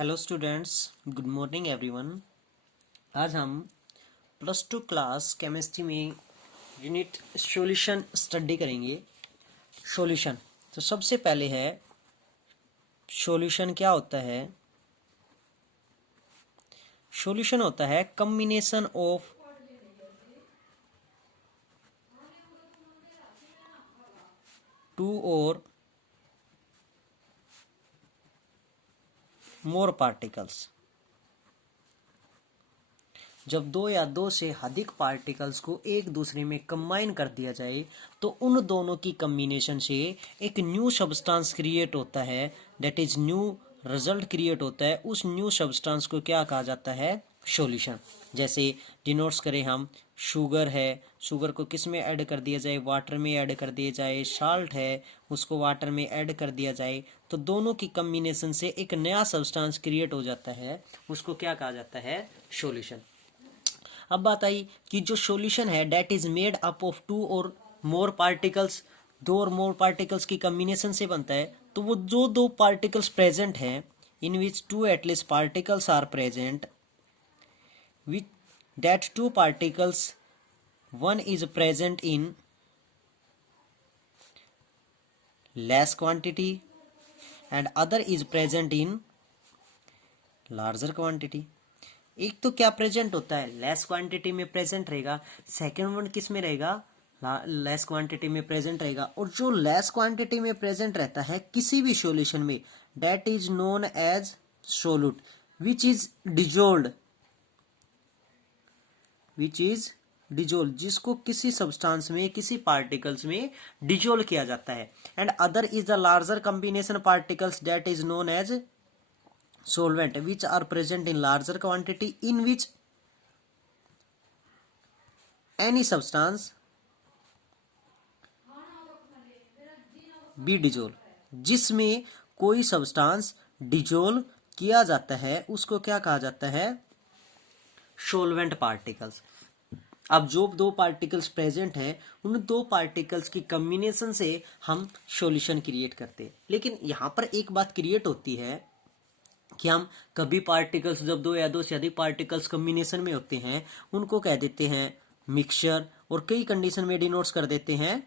Hello students, good morning everyone. आज हम plus two class chemistry में यूनिट सॉल्यूशन स्टडी करेंगे। सॉल्यूशन तो सबसे पहले है सॉल्यूशन क्या होता है। सॉल्यूशन होता है कॉम्बिनेशन ऑफ टू और मोर पार्टिकल्स। जब दो या दो से अधिक पार्टिकल्स को एक दूसरे में कंबाइन कर दिया जाए तो उन दोनों की कॉम्बिनेशन से एक न्यू सब्सटेंस क्रिएट होता है, that is new result create होता है। उस न्यू सब्सटेंस को क्या कहा जाता है? सॉल्यूशन। जैसे डिनोट्स करें हम, शुगर है, शुगर को किस में ऐड कर दिया जाए? वाटर में ऐड कर दिया जाए। साल्ट है, उसको वाटर में ऐड कर दिया जाए तो दोनों की कॉम्बिनेशन से एक नया सब्सटेंस क्रिएट हो जाता है, उसको क्या कहा जाता है? सॉल्यूशन। अब बात आई कि जो सॉल्यूशन है that is made up of two और मोर पार्टिकल्स, दो और मोर पार्टिकल्स की कॉम्बिनेशन से बनता है। तो वो जो दो पार्टिकल्स प्रेजेंट हैं, in which two at least particles are present, which that two particles one is present in less quantity and other is present in larger quantity। एक तो क्या प्रेजेंट होता है? लेस क्वांटिटी में प्रेजेंट रहेगा। सेकंड वन किस में रहेगा? लेस क्वांटिटी में प्रेजेंट रहेगा। और जो लेस क्वांटिटी में प्रेजेंट रहता है किसी भी सॉल्यूशन में, that is known as solute which is dissolved, which is dissolve, जिसको किसी सब्सटेंस में, किसी पार्टिकल्स में डिजोल्व किया जाता है। And other is the larger combination particles that is known as solvent which are present in larger quantity in which any substance be dissolved, जिसमें कोई सब्सटेंस डिजोल्व किया जाता है उसको क्या कहा जाता है? Solvent particles. अब जो दो पार्टिकल्स प्रेजेंट हैं उन दो पार्टिकल्स की कॉम्बिनेशन से हम सॉल्यूशन क्रिएट करते हैं। लेकिन यहां पर एक बात क्रिएट होती है कि हम कभी पार्टिकल्स, जब दो या दो से अधिक पार्टिकल्स कॉम्बिनेशन में होते हैं उनको कह देते हैं मिक्सचर, और कई कंडीशन में डिनोट्स कर देते हैं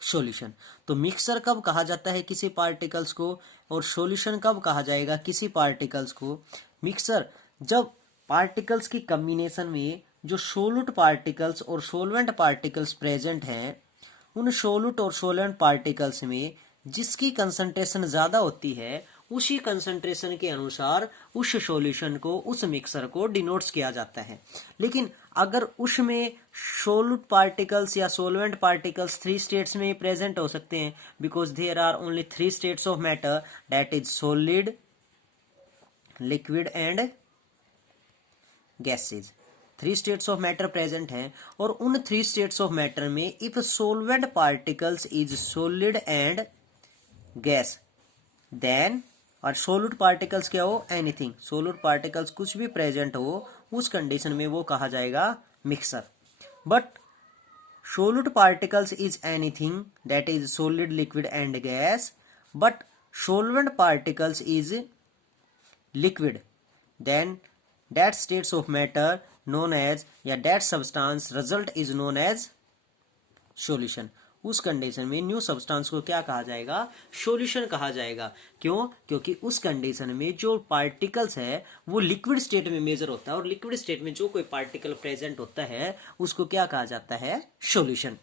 सॉल्यूशन। तो मिक्सचर कब कहा जाता है किसी पार्टिकल्स को, और सॉल्यूशन कब कहा जाएगा किसी पार्टिकल्स को? मिक्सचर जब पार्टिकल्स की कॉम्बिनेशन में जो सोल्यूट पार्टिकल्स और सोलवेंट पार्टिकल्स प्रेजेंट हैं, उन सोल्यूट और सोलवेंट पार्टिकल्स में जिसकी कंसंट्रेशन ज्यादा होती है उसी कंसंट्रेशन के अनुसार उस सॉल्यूशन को, उस मिक्सर को डिनोट्स किया जाता है। लेकिन अगर उसमें सोल्यूट पार्टिकल्स या सोलवेंट पार्टिकल्स थ्री स्टेट्स में प्रेजेंट हो सकते हैं, because there are only three states of matter, that is solid, liquid and gases. Three states of matter present हैं और उन थ्री स्टेट्स ऑफ मैटर में if solvent particles is solid and gas, then, और solute particles क्या हो? Anything. Solute particles कुछ भी present हो उस कंडीशन में वो कहा जाएगा mixture. But solute particles is anything that is solid, liquid and gas, but solvent particles is liquid, then that states of matter known as, या that substance result is known as solution. उस condition में new substance को क्या कहा जाएगा? Solution कहा जाएगा। क्यों? क्योंकि उस कंडीशन में जो पार्टिकल्स है वो लिक्विड स्टेट में मेजर होता है, और लिक्विड स्टेट में जो कोई पार्टिकल प्रेजेंट होता है उसको क्या कहा जाता है? सॉल्यूशन।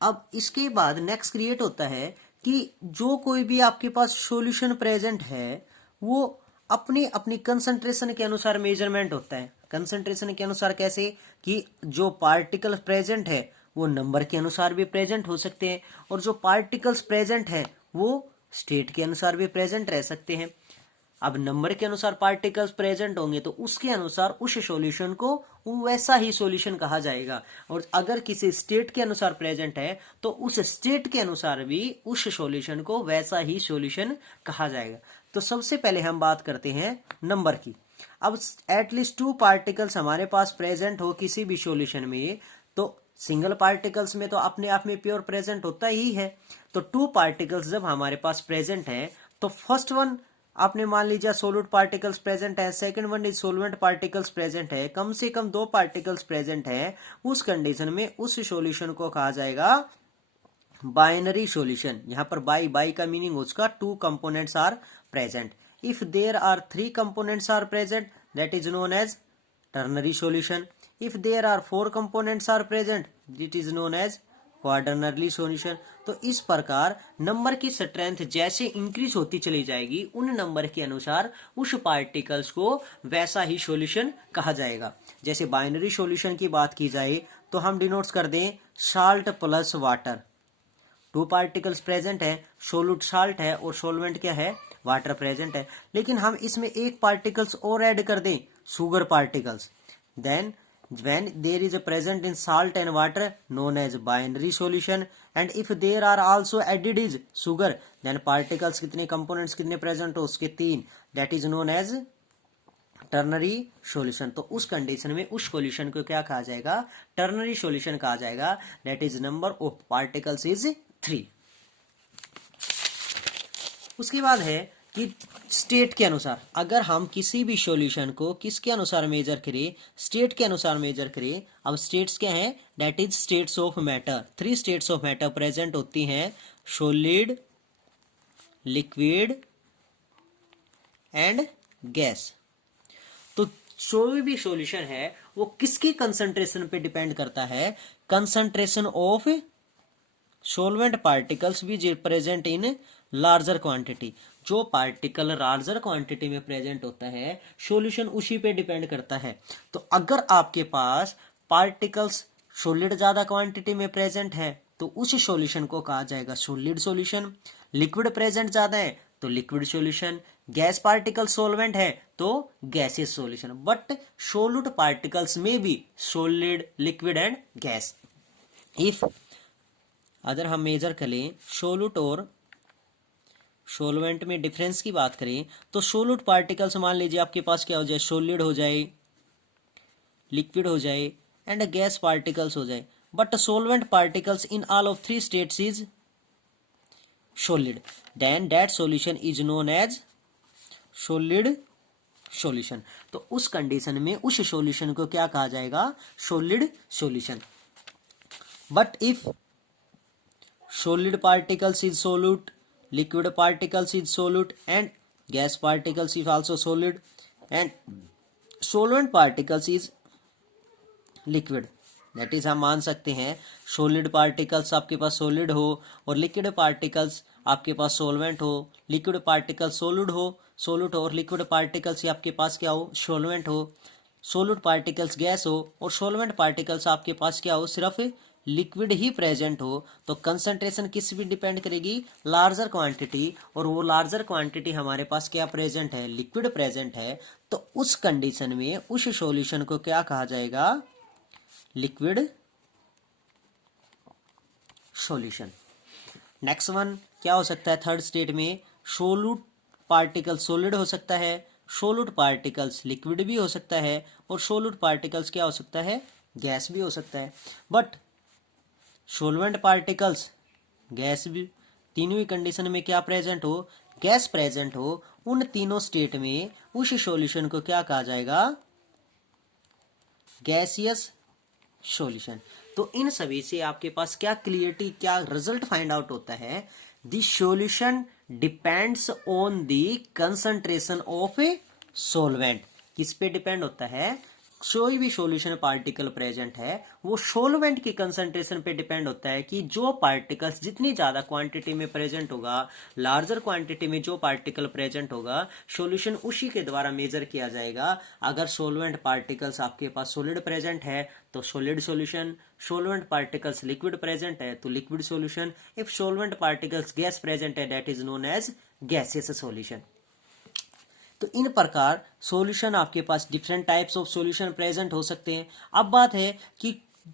अब इसके बाद नेक्स्ट क्रिएट होता है कि जो कोई भी आपके पास सॉल्यूशन प्रेजेंट है वो अपनी अपनी कंसंट्रेशन के अनुसार मेजरमेंट होता है। कंसंट्रेशन के अनुसार कैसे? कि जो पार्टिकल प्रेजेंट है वो नंबर के अनुसार भी प्रेजेंट हो सकते हैं, और जो पार्टिकल्स प्रेजेंट हैं वो स्टेट के अनुसार भी प्रेजेंट रह सकते हैं। अब नंबर के अनुसार पार्टिकल्स प्रेजेंट होंगे तो उसके अनुसार उस सॉल्यूशन को वैसा ही सॉल्यूशन कहा जाएगा, और अगर किसी स्टेट के अनुसार प्रेजेंट है तो उस स्टेट के अनुसार भी उस सॉल्यूशन को वैसा ही सॉल्यूशन कहा जाएगा। तो सबसे पहले हम बात करते हैं नंबर की। अब एटलीस्ट टू पार्टिकल्स हमारे पास प्रेजेंट हो किसी भी सॉल्यूशन में, तो सिंगल पार्टिकल्स में तो अपने आप में प्योर प्रेजेंट होता ही है। तो टू पार्टिकल्स जब हमारे पास प्रेजेंट है तो फर्स्ट वन आपने मान लीजिए सोलूट पार्टिकल्स प्रेजेंट है, second one is solvent particles present है, कम से कम 2 पार्टिकल्स प्रेजेंट है, उस कंडीशन में उस सॉल्यूशन को कहा जाएगा बाइनरी सॉल्यूशन। यहां पर बाई का मीनिंग उसका 2 components are present. If there are 3 components are present that is known as ternary solution. If there are 4 components are present that is known as quaternary solution. तो इस प्रकार number की strength जैसे increase होती चली जाएगी उन नंबर के अनुसार उस पार्टिकल्स को वैसा ही सॉल्यूशन कहा जाएगा। जैसे बाइनरी सॉल्यूशन की बात की जाए तो हम डिनोट्स कर दें salt plus water. 2 particles present है, सोलूट साल्ट है और सोलवेंट क्या है, वाटर प्रेजेंट है। लेकिन हम इसमें एक पार्टिकल्स और ऐड कर दें, sugar particles, then when there is a present in salt and water known as binary solution, and if there are also added is sugar then particles कितने components कितने present हो उसके 3, that is known as ternary solution. तो उस condition में उस solution को क्या कहा जाएगा, टर्नरी सॉल्यूशन कहा जाएगा। That is number of particles is 3। उसके बाद है कि स्टेट के अनुसार अगर हम किसी भी सॉल्यूशन को किसके अनुसार मेजर करें, स्टेट के अनुसार मेजर करें। अब स्टेट्स क्या है, that is states of matter. 3 states of matter present होती हैं, सॉलिड, लिक्विड एंड गैस। तो कोई भी सॉल्यूशन है वो किसकी कंसंट्रेशन पे डिपेंड करता है, कंसंट्रेशन ऑफ सॉल्वेंट पार्टिकल्स भी प्रेजेंट इन लार्जर क्वांटिटी। जो पार्टिकल लार्जर क्वांटिटी में प्रेजेंट होता है सॉल्यूशन उसी पे डिपेंड करता है। तो अगर आपके पास पार्टिकल्स सॉलिड ज्यादा क्वांटिटी में प्रेजेंट है तो उस सॉल्यूशन को कहा जाएगा सॉलिड सॉल्यूशन। लिक्विड प्रेजेंट ज्यादा है तो liquid solution. Gas particle solvent है तो गैसियस सॉल्यूशन। बट सोलूट पार्टिकल्स में भी solid, liquid and gas. If अगर हम मेजर करें सोलूट और सोलवेंट में डिफरेंस की बात करें तो सोलूट पार्टिकल्स मान लीजिए आपके पास क्या हो जाए, सॉलिड हो जाए, लिक्विड हो जाए एंड गैस पार्टिकल्स हो जाए। But solvent particles in all of 3 states is solid, then that solution is known as solid solution। तो उस कंडीशन में उस सॉल्यूशन को क्या कहा जाएगा, solid solution. But if solid particles is solute, liquid particles is solute and gas particles is also solid and solvent particles is liquid, that is हम मान सकते हैं सॉलिड पार्टिकल्स आपके पास सॉलिड हो और लिक्विड पार्टिकल्स आपके पास सॉल्वेंट हो, liquid particle सोलूड हो और लिक्विड पार्टिकल्स आपके पास क्या हो, सॉल्वेंट हो, सोलूड पार्टिकल्स गैस हो और सॉल्वेंट पार्टिकल्स आपके पास क्या हो, सिर्फ लिक्विड ही प्रेजेंट हो। तो कंसंट्रेशन किस भी डिपेंड करेगी, लार्जर क्वांटिटी, और वो लार्जर क्वांटिटी हमारे पास क्या प्रेजेंट है, लिक्विड प्रेजेंट है। तो उस कंडीशन में उस सॉल्यूशन को क्या कहा जाएगा, लिक्विड सॉल्यूशन। नेक्स्ट वन क्या हो सकता है, थर्ड स्टेट में सोलूट पार्टिकल सॉलिड हो सकता है, सोलूट पार्टिकल्स लिक्विड भी हो सकता है और सोलूट पार्टिकल्स क्या हो सकता है, गैस भी हो सकता है। बट सोलवेंट पार्टिकल्स गैस भी, तीनों ही कंडीशन में क्या प्रेजेंट हो, गैस प्रेजेंट हो, उन तीनों स्टेट में उस सॉल्यूशन को क्या कहा जाएगा, गैसियस सॉल्यूशन। तो इन सभी से आपके पास क्या क्लियरिटी, क्या रिजल्ट फाइंड आउट होता है, the solution depends on the concentration of a solvent. किस पे डिपेंड होता है, कोई भी सॉल्यूशन पार्टिकल प्रेजेंट है वो सॉल्वेंट की कंसंट्रेशन पे डिपेंड होता है कि जो पार्टिकल्स जितनी ज्यादा क्वांटिटी में प्रेजेंट होगा, लार्जर क्वांटिटी में जो पार्टिकल प्रेजेंट होगा, सॉल्यूशन उसी के द्वारा मेजर किया जाएगा। अगर सॉल्वेंट पार्टिकल्स आपके पास सॉलिड प्रेजेंट है तो solid solution, solvent particles liquid present है तो liquid solution, if solvent particles gas present है that is known as gaseous solution. तो इन प्रकार सॉल्यूशन आपके पास different types of solution present हो सकते हैं। अब बात है कि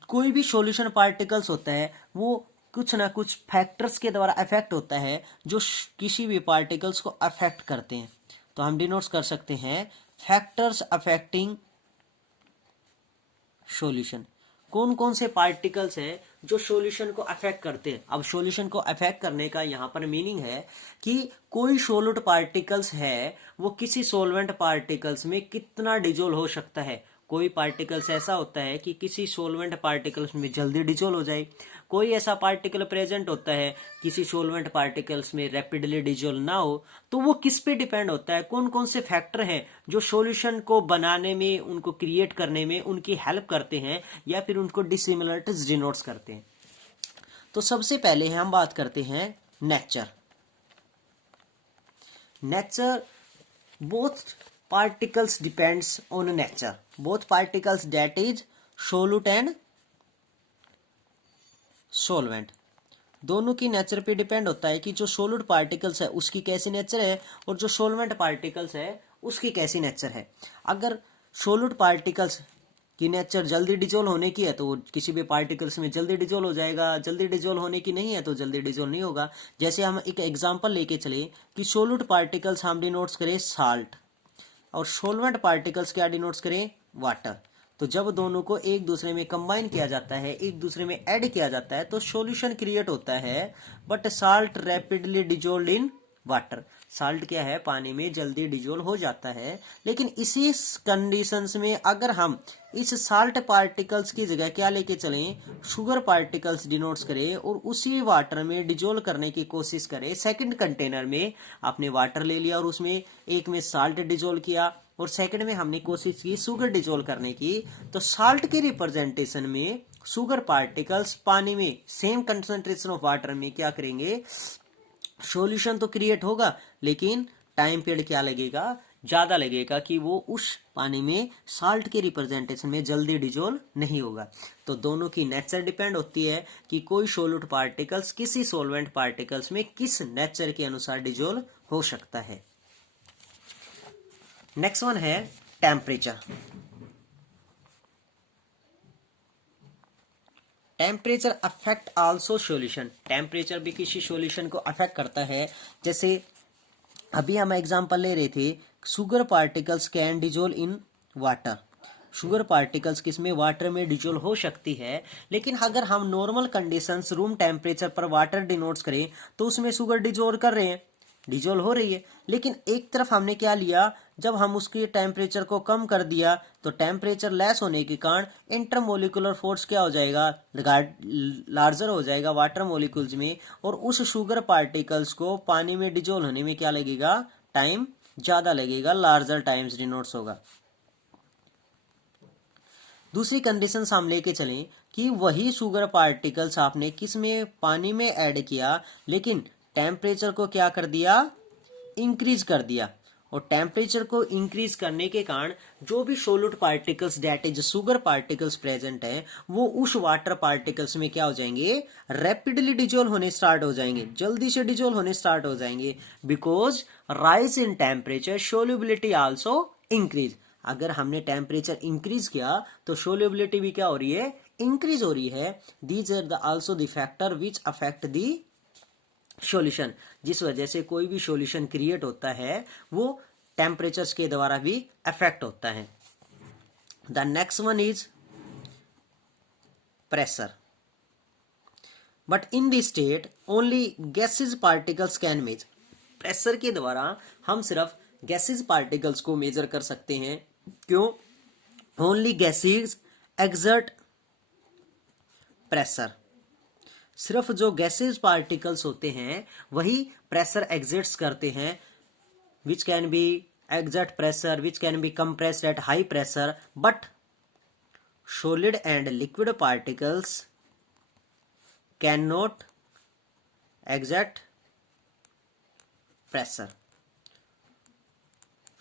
कोई भी सॉल्यूशन पार्टिकल्स होता है वो कुछ ना कुछ फैक्टर्स के द्वारा अफेक्ट होता है जो किसी भी पार्टिकल्स को अफेक्ट करते हैं। तो हम डिनोट कर सकते हैं फैक्टर्स अफेक्टिंग सॉल्यूशन। कौन कौन से पार्टिकल्स हैं जो सॉल्यूशन को अफेक्ट करते हैं। अब सॉल्यूशन को अफेक्ट करने का यहाँ पर मीनिंग है कि कोई सॉल्यूट पार्टिकल्स है वो किसी सॉल्वेंट पार्टिकल्स में कितना डिजोल्व हो सकता है। कोई पार्टिकल्स ऐसा होता है कि किसी सॉल्वेंट पार्टिकल्स में जल्दी डिजोल्व हो जाए, कोई ऐसा पार्टिकल प्रेजेंट होता है किसी सॉल्वेंट पार्टिकल्स में रैपिडली डिजोल्व ना हो। तो वो किस पे डिपेंड होता है, कौन कौन से फैक्टर हैं जो सॉल्यूशन को बनाने में, उनको क्रिएट करने में उनकी हेल्प करते हैं या फिर उनको डिसिमिलरिटीज डिनोट्स करते हैं। तो सबसे पहले हम बात करते हैं nature. Nature, both particles depends on nature, both particles that is solute and solvent, दोनों की नेचर पे डिपेंड होता है कि जो सोलूट पार्टिकल्स है उसकी कैसी नेचर है और जो सोलवेंट पार्टिकल्स है उसकी कैसी नेचर है। अगर सोलूट पार्टिकल्स की नेचर जल्दी डिजोल्व होने की है तो वो किसी भी पार्टिकल्स में जल्दी डिजोल्व हो जाएगा, जल्दी डिजोल्व होने की नहीं है तो जल्दी डिजोल्व नहीं होगा। जैसे हम एक एग्जांपल लेके चले कि सोलूट पार्टिकल्स हम डिनोट्स करें साल्ट और सोलवेंट पार्टिकल्स क्या डिनोट्स करें, वाटर। तो जब दोनों को एक दूसरे में कंबाइन किया जाता है, एक दूसरे में ऐड किया जाता है तो सॉल्यूशन क्रिएट होता है। But salt rapidly dissolve in water, salt क्या है, पानी में जल्दी डिजोल्व हो जाता है। लेकिन इसी कंडीशंस में अगर हम इस साल्ट पार्टिकल्स की जगह क्या लेके चलें, शुगर पार्टिकल्स डिनोट्स करें और उसी वाटर में डिजोल्व करने की कोशिश करें। सेकंड कंटेनर में आपने वाटर ले लिया और उसमें एक में साल्ट डिजोल्व किया और सेकंड में हमने कोशिश की शुगर डिजोल्व करने की। तो साल्ट के रिप्रेजेंटेशन में शुगर पार्टिकल्स पानी में सेम कंसंट्रेशन ऑफ वाटर में क्या करेंगे, सॉल्यूशन तो क्रिएट होगा लेकिन टाइम पीरियड क्या लगेगा, ज्यादा लगेगा कि वो उस पानी में साल्ट के रिप्रेजेंटेशन में जल्दी डिजोल्व नहीं होगा। तो दोनों की नेचर डिपेंड होती है कि कोई सोल्यूट पार्टिकल्स किसी सॉल्वेंट पार्टिकल्स में किस नेचर के अनुसार डिजोल्व हो सकता है। नेक्स्ट वन है temperature. Temperature affect also solution, temperature भी किसी सॉल्यूशन को अफेक्ट करता है। जैसे अभी हम एग्जांपल ले रहे थे, sugar particles can dissolve in water, sugar particles किसमें, वाटर में डिजोल्व हो सकती है। लेकिन अगर हम नॉर्मल कंडीशंस रूम टेम्परेचर पर वाटर डिनोट्स करें तो उसमें शुगर डिजोल्व कर रहे हैं, डिजोल्व हो रही है। लेकिन एक तरफ हमने क्या लिया, जब हम उसके टेम्परेचर को कम कर दिया तो टेम्परेचर लेस होने के कारण इंटरमोलिकुलर फोर्स क्या हो जाएगा, लार्जर हो जाएगा वाटर मोलिकुल्स में, और उस शुगर पार्टिकल्स को पानी में डिजोल्व होने में क्या लगेगा, टाइम ज्यादा लगेगा, लार्जर टाइम्स डिनोट्स होगा। दूसरी कंडीशन हम लेके चलें कि वही शुगर पार्टिकल्स आपने किस में, पानी में ऐड किया, लेकिन टेम्परेचर को क्या कर दिया, इंक्रीज कर दिया। और टेम्परेचर को इंक्रीज करने के कारण जो भी solute particles that is sugar particles present है वो उस वाटर पार्टिकल्स में क्या हो जाएंगे, रैपिडली डिजोल्व होने स्टार्ट हो जाएंगे, जल्दी से डिजोल्व होने स्टार्ट हो जाएंगे। Because rise in temperature solubility also increase, अगर हमने टेम्परेचर इंक्रीज किया तो सोल्यूबिलिटी भी क्या हो रही है, इंक्रीज हो रही है। These are the also the factor which affect the solution, जिस वजह से कोई भी सॉल्यूशन क्रिएट होता है वो टेम्परेचर्स के द्वारा भी अफेक्ट होता है। The next one is pressure, but in the state only gases particles can measure, pressure के द्वारा हम सिर्फ गैसेज पार्टिकल्स को मेजर कर सकते हैं। क्यों, ओनली गैसेज एक्सर्ट प्रेशर, सिर्फ जो गैसेज पार्टिकल्स होते हैं वही प्रेशर एग्जिट्स करते हैं, which can be exert pressure, which can be compressed at high pressure, but solid and liquid particles can not exert pressure.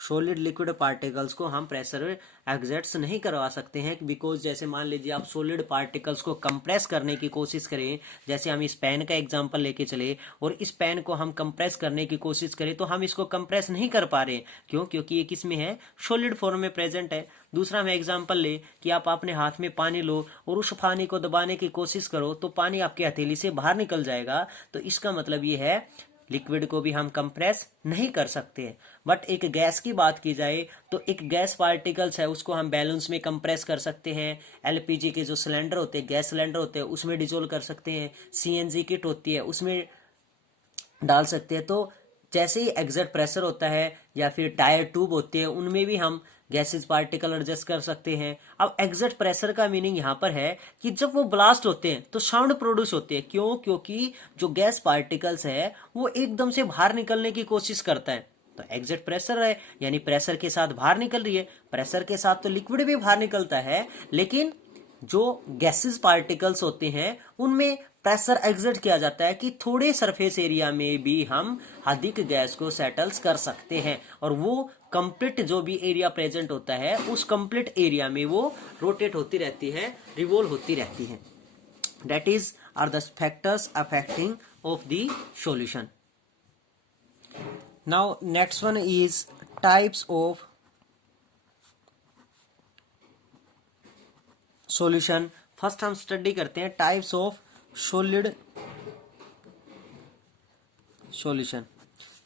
Solid liquid particles को हम pressure exerts नहीं करवा सकते हैं, बिकॉज जैसे मान लीजिए आप सॉलिड पार्टिकल्स को कंप्रेस करने की कोशिश करें, जैसे हम इस पेन का एग्जांपल लेके चले और इस पेन को हम कंप्रेस करने की कोशिश करें तो हम इसको कंप्रेस नहीं कर पा रहे। क्यों, क्योंकि ये किस में है, सॉलिड फॉर्म में प्रेजेंट है। दूसरा हम एग्जाम्पल ले कि आप अपने हाथ में पानी लो और उस पानी को दबाने की कोशिश करो तो पानी आपकी हथेली से बाहर निकल जाएगा। तो इसका मतलब ये है लिक्विड को भी हम कंप्रेस नहीं कर सकते हैं। बट एक गैस की बात की जाए तो एक गैस पार्टिकल्स है उसको हम बैलून्स में कंप्रेस कर सकते हैं। एलपीजी के जो सिलेंडर होते हैं, गैस सिलेंडर होते हैं, उसमें डिजोल्व कर सकते हैं। सीएनजी किट होती है उसमें डाल सकते हैं। तो जैसे ही एग्जैक्ट प्रेशर होता है या फिर टायर ट्यूब होती है उनमें भी हम गैसेज पार्टिकल एडजस्ट कर सकते हैं। अब एग्जैक्ट प्रेशर का मीनिंग यहाँ पर है कि जब वो ब्लास्ट होते हैं तो साउंड प्रोड्यूस होती है। क्यों? क्योंकि जो गैस पार्टिकल्स है वो एकदम से बाहर निकलने की कोशिश करता है। तो एग्जैक्ट प्रेशर है यानी प्रेशर के साथ बाहर निकल रही है। प्रेशर के साथ तो लिक्विड भी बाहर निकलता है, लेकिन जो गैसेस पार्टिकल्स होते हैं उनमें प्रेशर एग्जर्ट किया जाता है कि थोड़े सरफेस एरिया में भी हम अधिक गैस को सेटल्स कर सकते हैं, और वो कंप्लीट जो भी एरिया प्रेजेंट होता है उस कंप्लीट एरिया में वो रोटेट होती रहती है, रिवॉल्व होती रहती है। That is are the factors affecting of the solution. Now next one is types of solution. First हम स्टडी करते हैं टाइप्स ऑफ सॉलिड सॉल्यूशन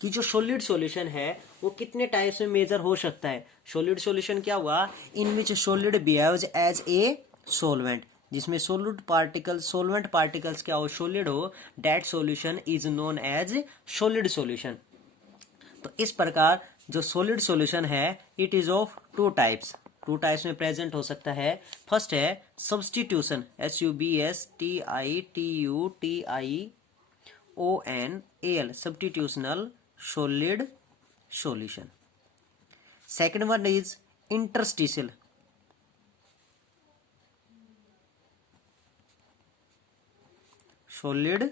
कि जो सॉलिड सॉल्यूशन है वो कितने टाइप्स में मेजर हो सकता है। सॉलिड सॉल्यूशन क्या हुआ? In which solid behaves as a solvent, जिसमें सोलवेंट पार्टिकल्स क्या हो? सॉलिड हो। That solution is known as solid solution. तो इस प्रकार जो सॉलिड सॉल्यूशन है it is of two types में प्रेजेंट हो सकता है। फर्स्ट है substitution, SUBSTITUTIONAL, substitutional solid solution. Second one is interstitial solid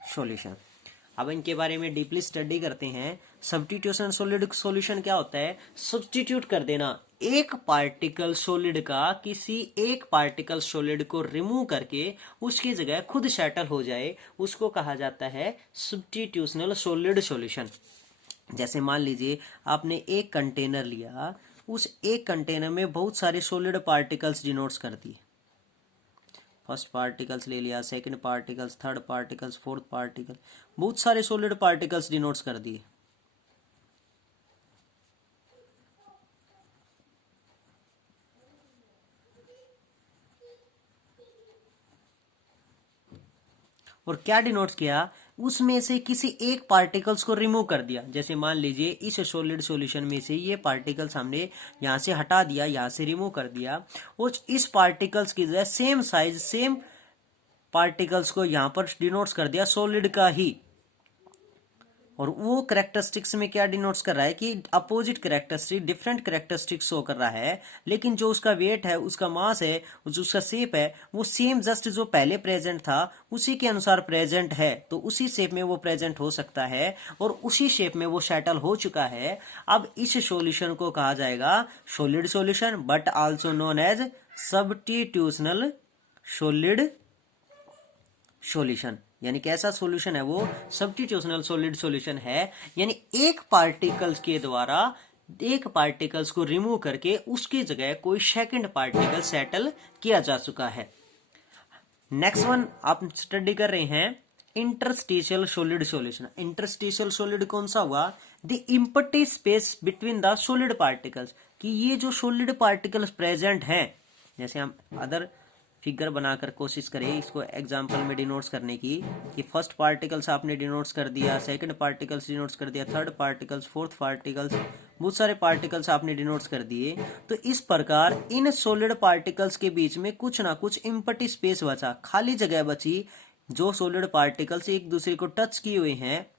solution. अब इनके बारे में डीपली स्टडी करते हैं। सब्स्टिट्यूशन सॉलिड सॉल्यूशन क्या होता है? सब्स्टिट्यूट कर देना एक पार्टिकल सॉलिड का किसी एक पार्टिकल सॉलिड को रिमूव करके उसकी जगह खुद सेटल हो जाए, उसको कहा जाता है सब्स्टिट्यूशनल सॉलिड सॉल्यूशन। जैसे मान लीजिए आपने एक कंटेनर लिया, उस एक कंटेनर में बहुत सारे सॉलिड पार्टिकल्स डिनोट्स कर दिए। फर्स्ट पार्टिकल्स ले लिया, second particles, third particles, fourth particle, बहुत सारे सॉलिड पार्टिकल्स डिनोट्स कर दिए। और क्या डिनोट्स किया? उसमें से किसी एक पार्टिकल्स को रिमूव कर दिया। जैसे मान लीजिए इस सॉलिड सॉल्यूशन में से ये पार्टिकल्स हमने यहाँ से हटा दिया, यहाँ से रिमूव कर दिया, और इस पार्टिकल्स की जगह सेम साइज सेम पार्टिकल्स को यहाँ पर डिनोट्स कर दिया सॉलिड का ही। और वो करेक्टरिस्टिक्स में क्या डिनोट्स कर रहा है कि opposite characteristic, different characteristics show कर रहा है, लेकिन जो उसका वेट है, उसका मास है, जो उसका शेप है, वो सेम जस्ट जो पहले प्रेजेंट था उसी के अनुसार प्रेजेंट है। तो उसी शेप में वो प्रेजेंट हो सकता है और उसी शेप में वो सेटल हो चुका है। अब इस सॉल्यूशन को कहा जाएगा solid solution, but also known as substitutional solid solution. यानी कैसा सॉल्यूशन है वो? सब्स्टिट्यूशनल सॉलिड सॉल्यूशन है, यानी एक पार्टिकल्स के द्वारा एक पार्टिकल्स को रिमूव करके उसकी जगह कोई सेकंड पार्टिकल सेटल किया जा चुका है। नेक्स्ट वन आप स्टडी कर रहे हैं interstitial solid solution. Interstitial solid कौन सा हुआ? The empty space between the solid particles, कि ये जो सॉलिड पार्टिकल्स प्रेजेंट हैं, जैसे हम अदर फिगर बनाकर कोशिश करें इसको एग्जांपल में डिनोट्स करने की, कि फर्स्ट पार्टिकल्स आपने डिनोट्स कर दिया, सेकंड पार्टिकल्स डिनोट्स कर दिया, थर्ड पार्टिकल्स, फोर्थ पार्टिकल्स, बहुत सारे पार्टिकल्स आपने डिनोट्स कर दिए। तो इस प्रकार इन सॉलिड पार्टिकल्स के बीच में कुछ ना कुछ एम्प्टी स्पेस बचा, खाली जगह बची। जो सॉलिड पार्टिकल्स एक दूसरे को टच किए हुए हैं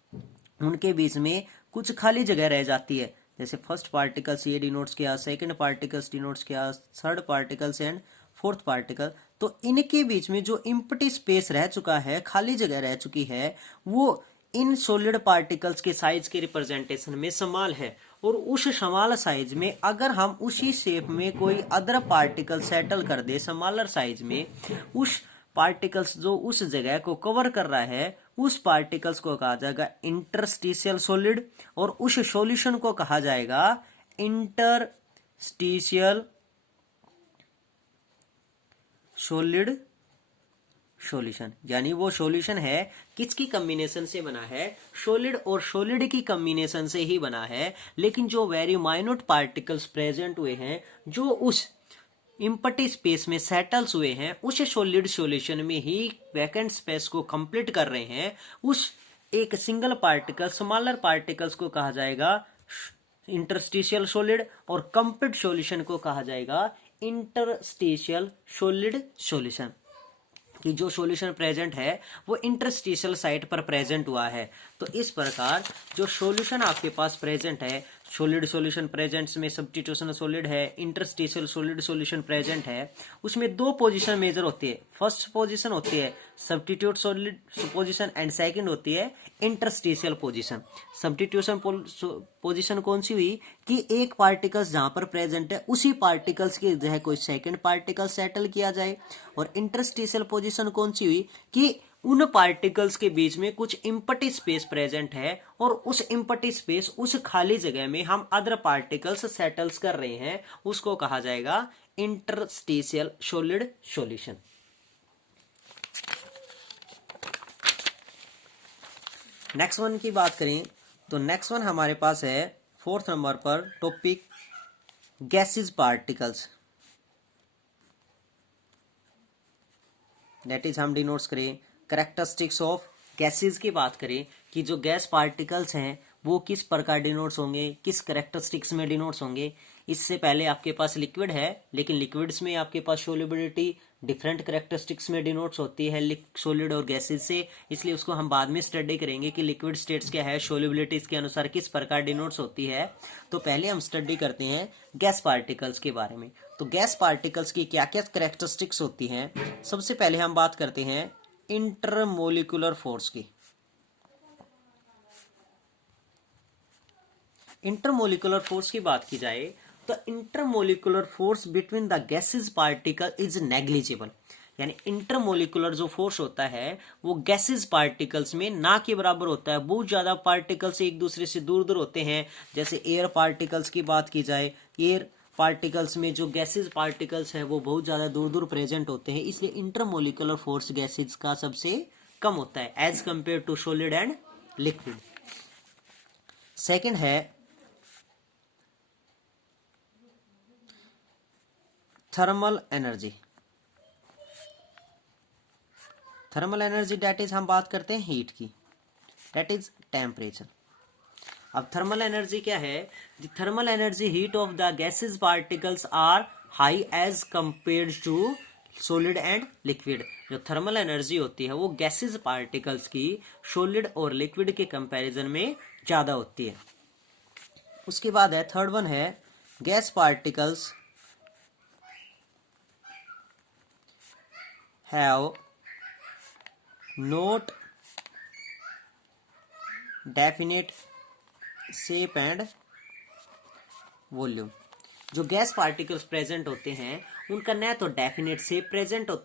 उनके बीच में कुछ खाली जगह रह जाती है। जैसे फर्स्ट पार्टिकल्स ये डिनोट्स किया, सेकंड पार्टिकल्स डिनोट्स किया, third particles and fourth particle. तो इनके बीच में जो एम्प्टी स्पेस रह चुका है, खाली जगह रह चुकी है, वो इन सॉलिड पार्टिकल्स के साइज के रिप्रेजेंटेशन में स्मॉल है। और उस स्मॉल साइज में अगर हम उसी शेप में कोई अदर पार्टिकल सेटल कर दे स्मॉलर साइज में, उस पार्टिकल्स जो उस जगह को कवर कर रहा है उस पार्टिकल्स को कहा जाएगा इंटरस्टिशियल सॉलिड, और उस सॉल्यूशन को कहा जाएगा इंटरस्टिशियल सॉलिड सॉल्यूशन, यानी वो सॉल्यूशन है किसकी कॉम्बिनेशन से बना है, सॉलिड और सॉलिड की कॉम्बिनेशन से ही बना है। लेकिन जो वेरी माइन्यूट पार्टिकल्स प्रेजेंट हुए हैं, जो उस इम्पटी स्पेस में सेटल्स हुए हैं, उस सॉलिड सॉल्यूशन में ही वैकेंट स्पेस को कंप्लीट कर रहे हैं, उस एक सिंगल पार्टिकल स्मॉलर पार्टिकल्स को कहा जाएगा इंटरस्टिशियल सॉलिड, और कंप्लीट सॉल्यूशन को कहा जाएगा इंटरस्टिशियल सॉलिड सॉल्यूशन। कि जो सॉल्यूशन प्रेजेंट है वो इंटरस्टिशियल साइट पर प्रेजेंट हुआ है। तो इस प्रकार जो सॉल्यूशन आपके पास प्रेजेंट है, सॉलिड सॉल्यूशन प्रेजेंट्स में सब्स्टिट्यूशन सॉलिड है, इंटरस्टिशियल सॉलिड सॉल्यूशन प्रेजेंट है, उसमें दो पोजीशन मेजर होती है। फर्स्ट पोजीशन होती है substitute solid position and second होती है इंटरस्टिशियल पोजीशन। सब्स्टिट्यूशन पोजीशन कौन सी हुई कि एक पार्टिकल्स जहां पर प्रेजेंट है उसी पार्टिकल्स की जगह कोई सेकंड पार्टिकल सेटल किया जाए। और इंटरस्टिशियल पोजीशन कौन सी हुई कि उन पार्टिकल्स के बीच में कुछ इम्पटी स्पेस प्रेजेंट है और उस इम्पटी स्पेस, उस खाली जगह में हम अदर पार्टिकल्स सेटल्स कर रहे हैं, उसको कहा जाएगा interstitial solid solution. Next one की बात करें तो नेक्स्ट वन हमारे पास है 4th नंबर पर topic gases particles. That is हम डिनोट्स करें कैरेक्टरिस्टिक्स ऑफ गैसेस की बात करें कि जो गैस पार्टिकल्स हैं वो किस प्रकार डिनोट्स होंगे, किस कैरेक्टरिस्टिक्स में डिनोट्स होंगे। इससे पहले आपके पास लिक्विड है, लेकिन लिक्विड्स में आपके पास सोल्युबिलिटी डिफरेंट कैरेक्टरिस्टिक्स में डिनोट्स होती है सॉलिड और गैसेस से, इसलिए उसको हम बाद में स्टडी करेंगे कि लिक्विड स्टेट्स क्या है, सोल्युबिलिटीज के अनुसार किस प्रकार डिनोट्स होती है। तो पहले हम स्टडी करते हैं गैस पार्टिकल्स के बारे में। तो गैस पार्टिकल्स की क्या क्या कैरेक्टरिस्टिक्स होती हैं। सबसे पहले हम बात करते हैं इंटरमोलिकुलर फोर्स की। इंटरमोलिकुलर फोर्स की बात की जाए तो intermolecular force between the gases particle is negligible, यानी इंटरमोलिकुलर जो फोर्स होता है वो गैसेस पार्टिकल्स में ना के बराबर होता है। बहुत ज्यादा पार्टिकल्स एक दूसरे से दूर दूर होते हैं। जैसे एयर पार्टिकल्स की बात की जाए, एयर पार्टिकल्स में जो गैसेस पार्टिकल्स हैं वो बहुत ज्यादा दूर दूर प्रेजेंट होते हैं, इसलिए इंटरमोलिकुलर फोर्स गैसेस का सबसे कम होता है as compare to solid and liquid. Second है thermal energy. Thermal energy that is हम बात करते हैं हीट की, डेट इज टेम्परेचर। अब थर्मल एनर्जी क्या है, the thermal energy heat of the gases particles are high as compared to solid and liquid. जो थर्मल एनर्जी होती है वो गैसेस पार्टिकल्स की सॉलिड और लिक्विड के कंपैरिजन में ज्यादा होती है। उसके बाद है थर्ड वन है gas particles have not definite shape and volume। जो गैस पार्टिकल्स प्रेजेंट होते हैं उनका न तो डेफिनेट शेप प्रेजेंट होता है